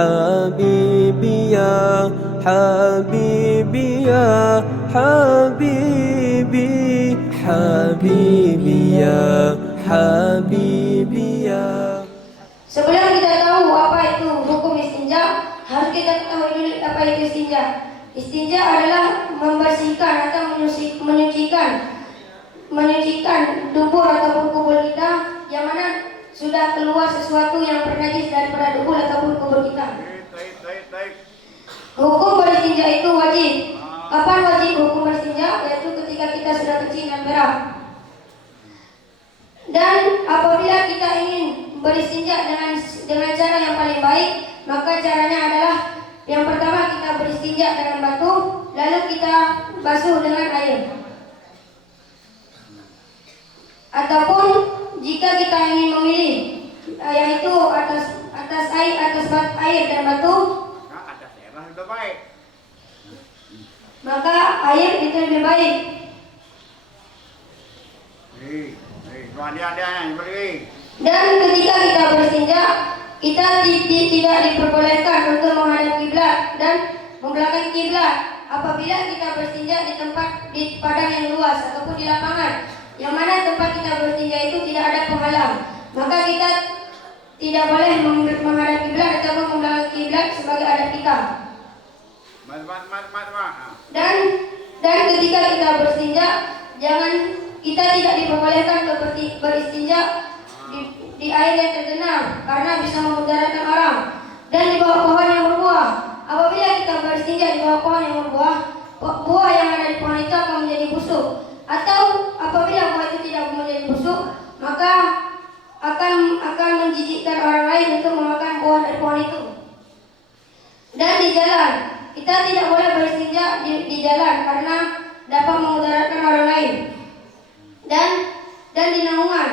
حبيبي يا حبيبي يا حبيبي حبيبي يا حبيبي يا. Sebelum kita tahu apa itu hukum istinja, harus kita ketahui dulu apa itu istinja. Istinja adalah membersihkan atau menyucikan dubur ataupun kubur kita, yang mana sudah keluar sesuatu yang bernajis daripada dubur ataupun kubur kita. Hukum beristinja itu wajib. Kapan wajib hukum beristinja? Yaitu ketika kita sudah kencing dan berak. Dan apabila kita ingin beristinja dengan cara yang paling baik, maka caranya adalah yang pertama kita beristinja dengan batu, lalu kita basuh dengan air. Ataupun jika kita ingin memilih, yaitu atas air dan batu, maka air itu lebih baik. Dan ketika kita beristinja, kita tidak diperbolehkan untuk menghadap kiblat dan membelakangi kiblat. Apabila kita beristinja di padang yang luas ataupun di lapangan, yang mana tempat kita beristinja itu tidak ada penghalang, maka kita tidak boleh menghadap kiblat ataupun membelakangi kiblat sebagai adat kita. Dan ketika kita beristinja, kita tidak diperbolehkan untuk beristinja di air yang tergenang karena bisa memudaratkan orang, dan di bawah pohon yang berbuah. Apabila kita beristinja di bawah pohon yang berbuah, buah yang ada di pohon itu akan menjadi busuk, atau apabila buah itu tidak menjadi busuk, maka akan menjijikkan orang lain untuk memakan buah dari pohon itu. Dan di jalan, kita tidak boleh beristinja di jalan karena dapat memudaratkan orang lain. Dan di naungan,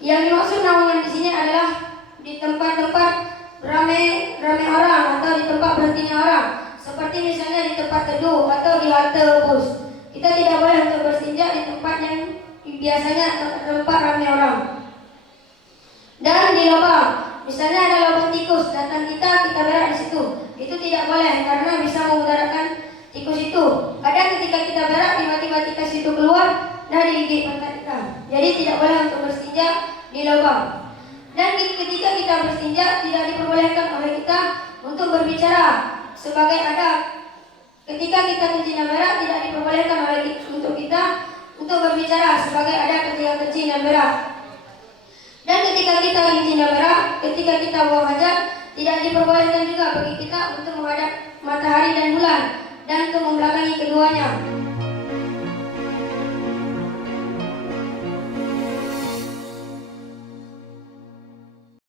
yang dimaksud naungan di sini adalah di tempat-tempat ramai orang atau di tempat berhentinya orang, seperti misalnya di tempat teduh atau di halte bus. Kita tidak boleh untuk beristinja di tempat yang biasanya tempat ramai orang. Dan di lubang, misalnya ada lubang tikus, datang kita berak di situ, itu tidak boleh karena bisa memudaratkan tikus itu. Kadang ketika kita berak, tiba-tiba tikus itu keluar dan digigit pantat kita. Jadi tidak boleh untuk beristinja di lubang. Dan ketika kita beristinja, tidak diperbolehkan oleh kita untuk berbicara sebagai adab. Ketika kita kencing dan berak, tidak diperbolehkan untuk kita untuk berbicara sebagai adab ketika kencing dan berak. Dan ketika kita kencing dan berak, ketika kita buang hajat, tidak diperbolehkan juga bagi kita untuk menghadap matahari dan bulan dan untuk membelakangi keduanya.